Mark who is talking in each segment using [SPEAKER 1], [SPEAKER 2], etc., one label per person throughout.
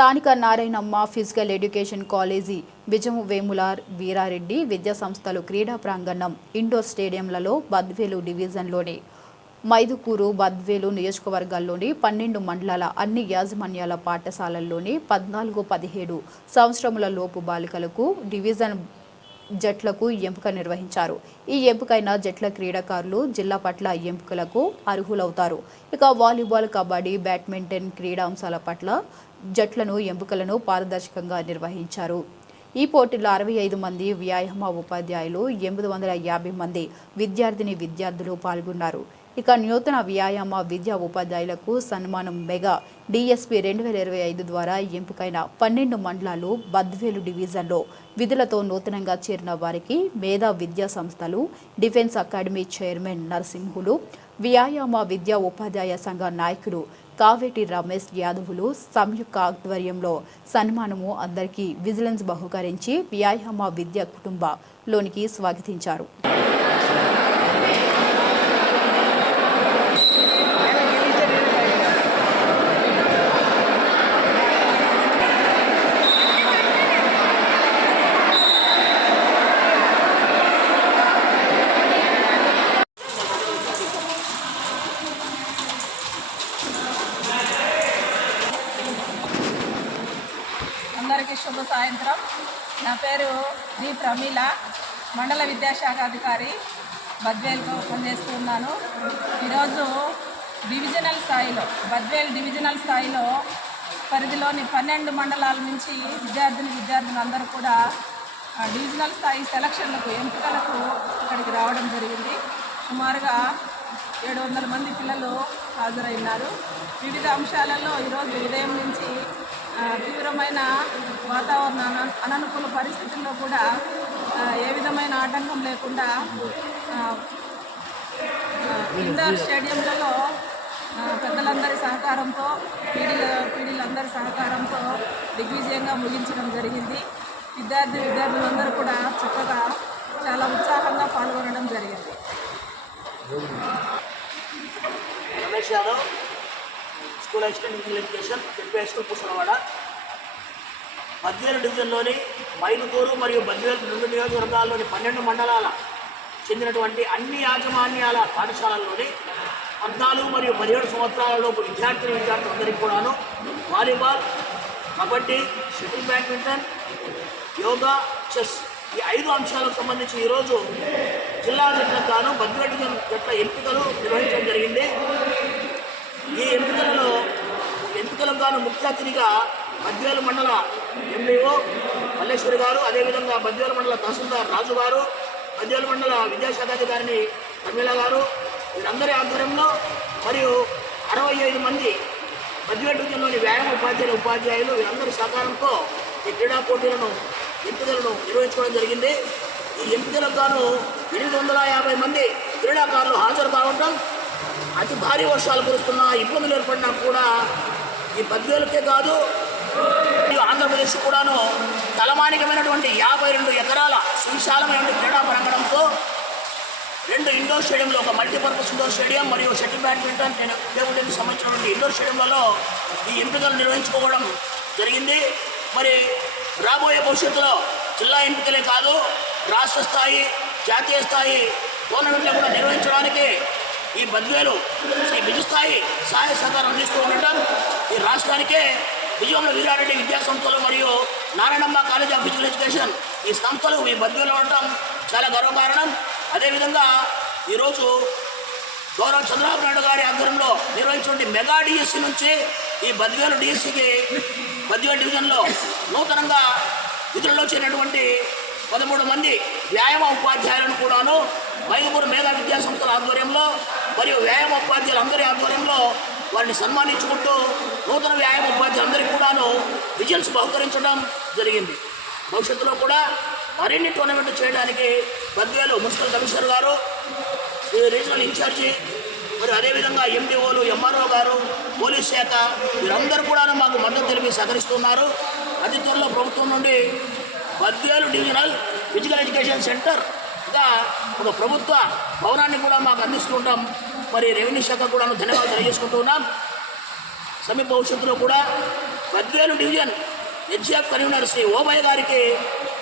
[SPEAKER 1] స్థానిక Narayanamma physical education college విజము వేములార్ వీరారెడ్డి విద్యా సంస్థలు క్రీడా ప్రాంగణం ఇండోర్ స్టేడియంలలో బద్వేలు డివిజన్లోని మైదుకూరు బద్వేలు నియోజకవర్గాల్లోని పన్నెండు మండలాల అన్ని యాజమాన్యాల పాఠశాలల్లోని పద్నాలుగు పదిహేడు సంవత్సరముల లోపు బాలికలకు డివిజన్ జట్లకు ఎంపిక నిర్వహించారు. ఈ ఎంపికైన జట్ల క్రీడాకారులు జిల్లా పట్ల ఎంపికలకు అర్హులవుతారు. ఇక వాలీబాల్ కబడ్డీ బ్యాడ్మింటన్ క్రీడా అంశాల పట్ల జట్లను ఎంపికలను పారదర్శకంగా నిర్వహించారు. ఈ పోటీలో అరవై ఐదు మంది వ్యాయామ ఉపాధ్యాయులు ఎనిమిది వందల యాభై మంది విద్యార్థిని విద్యార్థులు పాల్గొన్నారు. ఇక నూతన వ్యాయామ విద్యా ఉపాధ్యాయులకు సన్మానం మెగా. డిఎస్పి రెండు వేల ఇరవై ఐదు ద్వారా ఎంపికైన పన్నెండు మండలాలు బద్వేలు డివిజన్లో విధులతో నూతనంగా చేరిన వారికి మేధా విద్యా సంస్థలు డిఫెన్స్ అకాడమీ చైర్మన్ నరసింహులు వ్యాయామ విద్యా ఉపాధ్యాయ సంఘ నాయకులు కావేటి రమేష్ యాదవులు సంయుక్త ఆధ్వర్యంలో సన్మానము అందరికీ విజిలెన్స్ బహుకరించి వ్యాయామ విద్యా కుటుంబలోనికి స్వాగతించారు
[SPEAKER 2] అందరికీ శుభ సాయంత్రం. నా పేరు డి ప్రమీల మండల విద్యాశాఖ అధికారి బద్వేల్తో పనిచేస్తూ ఉన్నాను. ఈరోజు డివిజనల్ స్థాయిలో బద్వేల్ డివిజనల్ స్థాయిలో పరిధిలోని పన్నెండు మండలాల నుంచి విద్యార్థిని విద్యార్థులు అందరూ కూడా డివిజనల్ స్థాయి సెలక్షన్లకు ఎంపికలకు ఇక్కడికి రావడం జరిగింది. సుమారుగా ఏడు వందల మంది పిల్లలు హాజరైనారు. వివిధ అంశాలలో ఈరోజు ఉదయం నుంచి తీవ్రమైన వాతావరణ అననుకూల పరిస్థితుల్లో కూడా ఏ విధమైన ఆటంకం లేకుండా ఇండోర్ స్టేడియంలలో పెద్దలందరి సహకారంతో పీడీల పీడీలందరి సహకారంతో దిగ్విజయంగా ముగించడం జరిగింది. విద్యార్థి విద్యార్థులందరూ కూడా చక్కగా చాలా ఉత్సాహంగా పాల్గొనడం జరిగింది.
[SPEAKER 3] Ramesh Yadav school assistant English education చెప్పే స్కూల్ పుస్తకవాడ బద్వేలు డివిజన్లోని మైలుకూరు మరియు బద్వేలు రెండు నియోజకవర్గాల్లోని పన్నెండు మండలాల చెందినటువంటి అన్ని యాజమాన్యాల పాఠశాలల్లోని పద్నాలుగు మరియు పదిహేడు సంవత్సరాలలోపు విద్యార్థులు విద్యార్థులందరికీ కూడాను volleyball kabaddi shuttle badminton yoga chess ఈ ఐదు అంశాలకు సంబంధించి ఈరోజు జిల్లా జట్లకు గాను బద్వేలు జట్ల ఎంపికలు నిర్వహించడం జరిగింది. ఈ ఎంపికలలో ఎంపికలకు గాను ముఖ్య అతిథిగా బద్వేలు మండల ఎంపీఓ మల్లేశ్వరి గారు అదేవిధంగా బద్వేలు మండల తహసీల్దార్ రాజు గారు బద్వేలు మండల విద్యాశాఖాధికారిని ప్రమీల గారు వీరందరి ఆధ్వర్యంలో మరియు అరవై ఐదు మంది బద్వేలు డివిజన్లోని వ్యాయామ ఉపాధ్యాయులు ఉపాధ్యాయులు వీరందరి సహకారంతో ఈ క్రీడా పోటీలను ఎంపికలను నిర్వహించుకోవడం జరిగింది. ఈ ఎంపికలకు గాను ఎనిమిది వందల యాభై మంది క్రీడాకారులు హాజరు కావటం అతి భారీ వర్షాలు కురుస్తున్నా ఇబ్బందులు ఏర్పడినా కూడా ఈ పదివేలకే కాదు ఈ ఆంధ్రప్రదేశ్ కూడాను తలమానికమైనటువంటి యాభై రెండు ఎకరాల సువిశాలమైనటువంటి క్రీడా ప్రాంగణంతో రెండు ఇండోర్ స్టేడియంలో ఒక మల్టీపర్పస్ ఇండోర్ స్టేడియం మరియు shuttle badminton ten table tennis సంబంధించినటువంటి ఇండోర్ స్టేడియంలలో ఈ ఎంపికలు నిర్వహించుకోవడం జరిగింది. మరి రాబోయే భవిష్యత్తులో జిల్లా ఎంపికలే కాదు రాష్ట్ర స్థాయి జాతీయ స్థాయి టోర్నమెంట్లు కూడా నిర్వహించడానికి ఈ బద్వేలు ఈ బిజు సహాయ సహకారం అందిస్తూ ఉండటం ఈ రాష్ట్రానికే విజయంలో వీరారెడ్డి విద్యా సంస్థలు మరియు Narayanamma college of physical education ఈ సంస్థలు ఈ బద్వేలు ఉండటం చాలా గర్వకారణం అదేవిధంగా ఈరోజు గౌరవ చంద్రబాబు నాయుడు గారి ఆధ్వర్యంలో నిర్వహించిన మెగా డిఎస్సి నుంచి ఈ బద్వేలు డిఎస్సికి బద్వేలు డివిజన్లో నూతనంగా విధులలో చేరినటువంటి పదమూడు మంది వ్యాయామ ఉపాధ్యాయులను కూడాను మైదుపూర్ మేధా విద్యా సంస్థల ఆధ్వర్యంలో మరియు వ్యాయామ ఉపాధ్యాయులు అందరి ఆధ్వర్యంలో వారిని సన్మానించుకుంటూ నూతన వ్యాయామ ఉపాధ్యాయులందరికీ కూడాను విజిల్స్ బహుకరించడం జరిగింది. భవిష్యత్తులో కూడా మరిన్ని టోర్నమెంట్లు చేయడానికి బద్వేలు మున్సిపల్ కమిషనర్ గారు ఈ రీజనల్ ఇన్ఛార్జి మరి అదేవిధంగా ఎండిఓలు ఎంఆర్ఓ గారు పోలీస్ శాఖ వీరందరూ కూడా మాకు మద్దతు తెలిపి సహకరిస్తున్నారు. అతి త్వరలో ప్రభుత్వం నుండి Badvel divisional physical education centre సెంటర్గా ఒక ప్రభుత్వ భవనాన్ని కూడా మాకు అందిస్తూ ఉంటాం. మరి రెవెన్యూ శాఖ కూడా ధన్యవాదాలు తెలియజేసుకుంటూ ఉన్నాం. సమీప భవిష్యత్తులో కూడా Badvel division HF convener Shri Obayya గారికి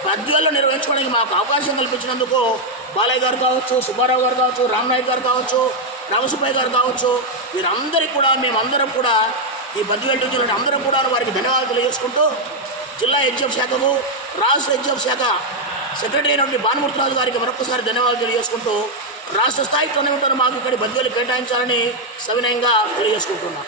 [SPEAKER 3] పద్వేలు నిర్వహించుకోవడానికి మాకు అవకాశం కల్పించినందుకు బాలయ్య గారు కావచ్చు సుబ్బారావు గారు కావచ్చు రామ్నాయక్ గారు కావచ్చు రామసుబ్బయ్య గారు కావచ్చు వీరందరికీ కూడా మేమందరం కూడా ఈ పద్వేలు డివిజన్లో అందరం కూడా వారికి ధన్యవాదాలు తెలియజేసుకుంటూ జిల్లా హెచ్ఎఫ్ శాఖకు రాష్ట్ర హెచ్ఎఫ్ శాఖ సెక్రటరీ అయినటువంటి భానుమూర్తిరాజు గారికి మరొకసారి ధన్యవాదాలు తెలియజేసుకుంటూ రాష్ట్ర స్థాయి టోర్నమెంట్ మాకు ఇక్కడ బద్వేలు కేటాయించాలని సవినయంగా తెలియజేసుకుంటున్నాం.